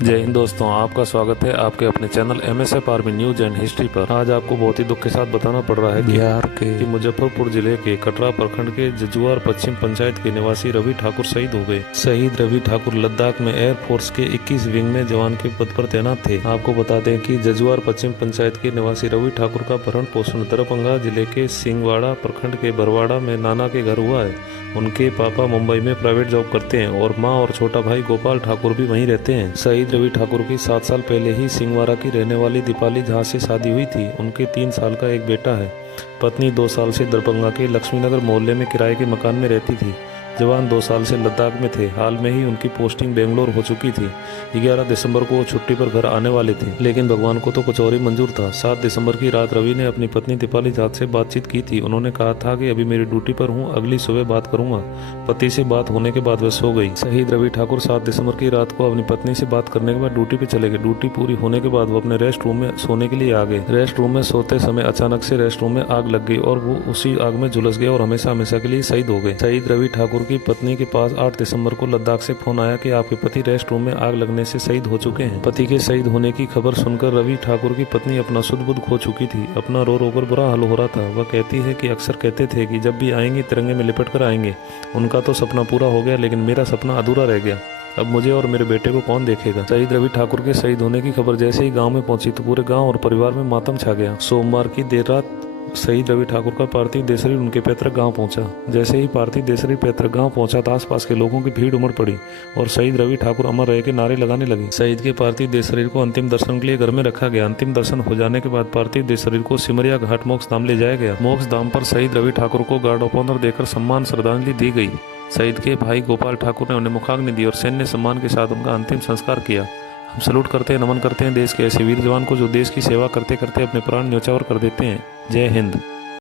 जय हिंद दोस्तों, आपका स्वागत है आपके अपने channel MSF army news and history पर। आज आपको बहुत ही दुख के साथ बताना पड़ रहा है कि बिहार के मुजफ्फरपुर जिले के कटरा प्रखंड के जजुआर पश्चिम पंचायत के निवासी रवि ठाकुर शहीद हो गए। शहीद रवि ठाकुर लद्दाख में एयरफोर्स के 21 विंग में जवान के पद पर तैनात थे। आपको बता दें कि जजुआर पश्चिम पंचायत के निवासी रवि ठाकुर का भरण पोषण दरभंगा जिले के सिंगवाड़ा प्रखंड के बरवाड़ा में नाना के घर हुआ है। उनके पापा मुंबई में प्राइवेट जॉब करते हैं और माँ और छोटा भाई गोपाल ठाकुर भी वहीं रहते हैं। शहीद रवि ठाकुर की 7 साल पहले ही सिंगवाड़ा की रहने वाली दीपाली झा से शादी हुई थी। उनके 3 साल का एक बेटा है। पत्नी 2 साल से दरभंगा के लक्ष्मीनगर मोहल्ले में किराए के मकान में रहती थी। जवान 2 साल से लद्दाख में थे। हाल में ही उनकी पोस्टिंग बेंगलोर हो चुकी थी। 11 दिसंबर को वो छुट्टी पर घर आने वाले थे, लेकिन भगवान को तो कुछ और ही मंजूर था। 7 दिसंबर की रात रवि ने अपनी पत्नी दीपाली झा से बातचीत की थी। उन्होंने कहा था कि अभी मेरी ड्यूटी पर हूँ, अगली सुबह बात करूंगा। पति से बात होने के बाद वह सो गई। शहीद रवि ठाकुर 7 दिसंबर की रात को अपनी पत्नी से बात करने के बाद ड्यूटी पे चले गए। ड्यूटी पूरी होने के बाद वो अपने रेस्ट रूम में सोने के लिए आ गए। रेस्ट रूम में सोते समय अचानक से रेस्ट रूम में आग लग गई और वो उसी आग में झुलस गए और हमेशा हमेशा के लिए शहीद हो गए। शहीद रवि ठाकुर की पत्नी के पास 8 दिसंबर को लद्दाख से फोन आया कि आपके पति रेस्ट रूम में आग लगने से शहीद हो चुके हैं। पति के शहीद होने की खबर सुनकर रवि ठाकुर की पत्नी अपना सुध बुध खो चुकी थी। अपना रो रो कर बुरा हाल हो रहा था। वह कहती है कि अक्सर कहते थे कि जब भी आएंगे तिरंगे में लिपट कर आएंगे। उनका तो सपना पूरा हो गया, लेकिन मेरा सपना अधूरा रह गया। अब मुझे और मेरे बेटे को कौन देखेगा। शहीद रवि ठाकुर के शहीद होने की खबर जैसे ही गांव में पहुंची तो पूरे गांव और परिवार में मातम छा गया। सोमवार की देर रात शहीद रवि ठाकुर का पार्थिव देह शरीर उनके पैतृक गांव पहुंचा। जैसे ही पार्थिव देह शरीर पैतृक गांव पहुंचा तो आसपास के लोगों की भीड़ उमड़ पड़ी और शहीद रवि ठाकुर अमर रहे के नारे लगाने लगे। शहीद के पार्थिव देह शरीर को अंतिम दर्शन के लिए घर में रखा गया। अंतिम दर्शन हो जाने के बाद पार्थिव देह शरीर को सिमरिया घाट मोक्ष धाम ले जाया गया। मोक्ष धाम पर शहीद रवि ठाकुर को गार्ड ऑफ ऑनर देकर सम्मान श्रद्धांजलि दी गई। शहीद के भाई गोपाल ठाकुर ने उन्हें मुखाग्नि दी और सैन्य सम्मान के साथ उनका अंतिम संस्कार किया। हम सलूट करते हैं, नमन करते हैं देश के ऐसे वीर जवान को जो देश की सेवा करते करते अपने प्राण न्यौछावर कर देते हैं। जय हिंद।